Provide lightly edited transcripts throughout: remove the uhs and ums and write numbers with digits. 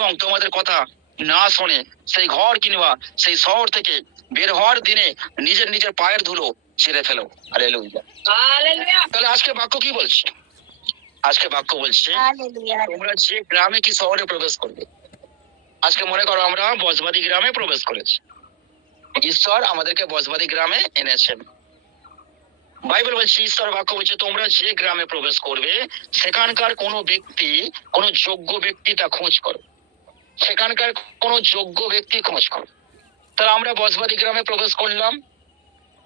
এবং তোমাদের কথা না শোনে সেই ঘর কিংবা সেই শহর থেকে বের হওয়ার দিনে নিজের নিজের পায়ের ধুলো ছেড়ে ফেলো। হালেলুয়া। তাহলে আজকে বাক্য কি বলছে? আজকে বাক্য বলছে তোমরা যে গ্রামে কি শহরে প্রবেশ করবে। আজকে মনে করো আমরা বজবাদী গ্রামে প্রবেশ করেছি, ঈশ্বর আমাদেরকে বজবাদী গ্রামে এনেছেন। বাইবেল বলছে, ঈশ্বর বাক্য বলছে তোমরা যে গ্রামে প্রবেশ করবে সেখানকার কোনো ব্যক্তি, কোনো যোগ্য ব্যক্তি তা খোঁজ করো। সেখানকার কোনো যোগ্য ব্যক্তি খোঁজ করো। তাহলে আমরা বজবাদী গ্রামে প্রবেশ করলাম,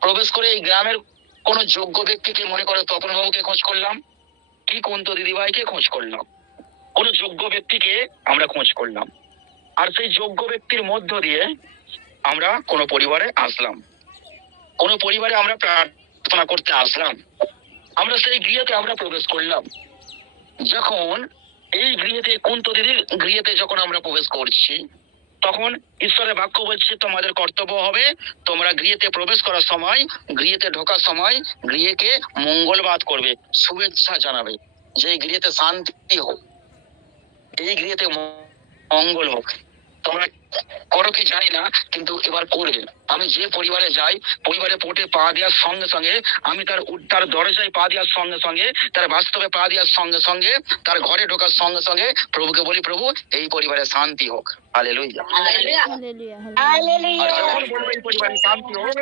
প্রবেশ করে এই গ্রামের কোনো যোগ্য ব্যক্তিকে মনে করে তপন বাবুকে খোঁজ করলাম, কি কুন্ত দিদিভাইকে খোঁজ করলাম, কোনো যোগ্য ব্যক্তিকে আমরা খোঁজ করলাম। আর সেই যোগ্য ব্যক্তির মধ্য দিয়ে আমরা কোনো পরিবারে আসলাম, কোনো পরিবারে আমরা প্রার্থনা করতে আসলাম, আমরা সেই গৃহতে আমরা প্রবেশ করলাম। যখন এই গৃহতে কুন্ত দিদির গৃহতে যখন আমরা প্রবেশ করছি, তখন ঈশ্বরের বাক্য বলছে তোমাদের কর্তব্য হবে তোমরা গৃহতে প্রবেশ করার সময়, গৃহতে ঢোকার সময় গৃহকে মঙ্গলবাদ করবে, শুভেচ্ছা জানাবে যে এই গৃহতে শান্তি হোক, এই গৃহতে মঙ্গল হোক। তোমরা করো কি জানি না, কিন্তু এবার করবে। আমি যে পরিবারে যাই, পরিবারে পোটে পা দেওয়ার সঙ্গে সঙ্গে আমি তার দরজায় পা দেওয়ার সঙ্গে সঙ্গে, তার বাস্তবে পা দেওয়ার সঙ্গে সঙ্গে, তার ঘরে ঢোকার সঙ্গে সঙ্গে প্রভুকে বলি, প্রভু এই পরিবারে শান্তি হোক। হালেলুয়া। আর যখন বলবো এই পরিবারে শান্তি হোক,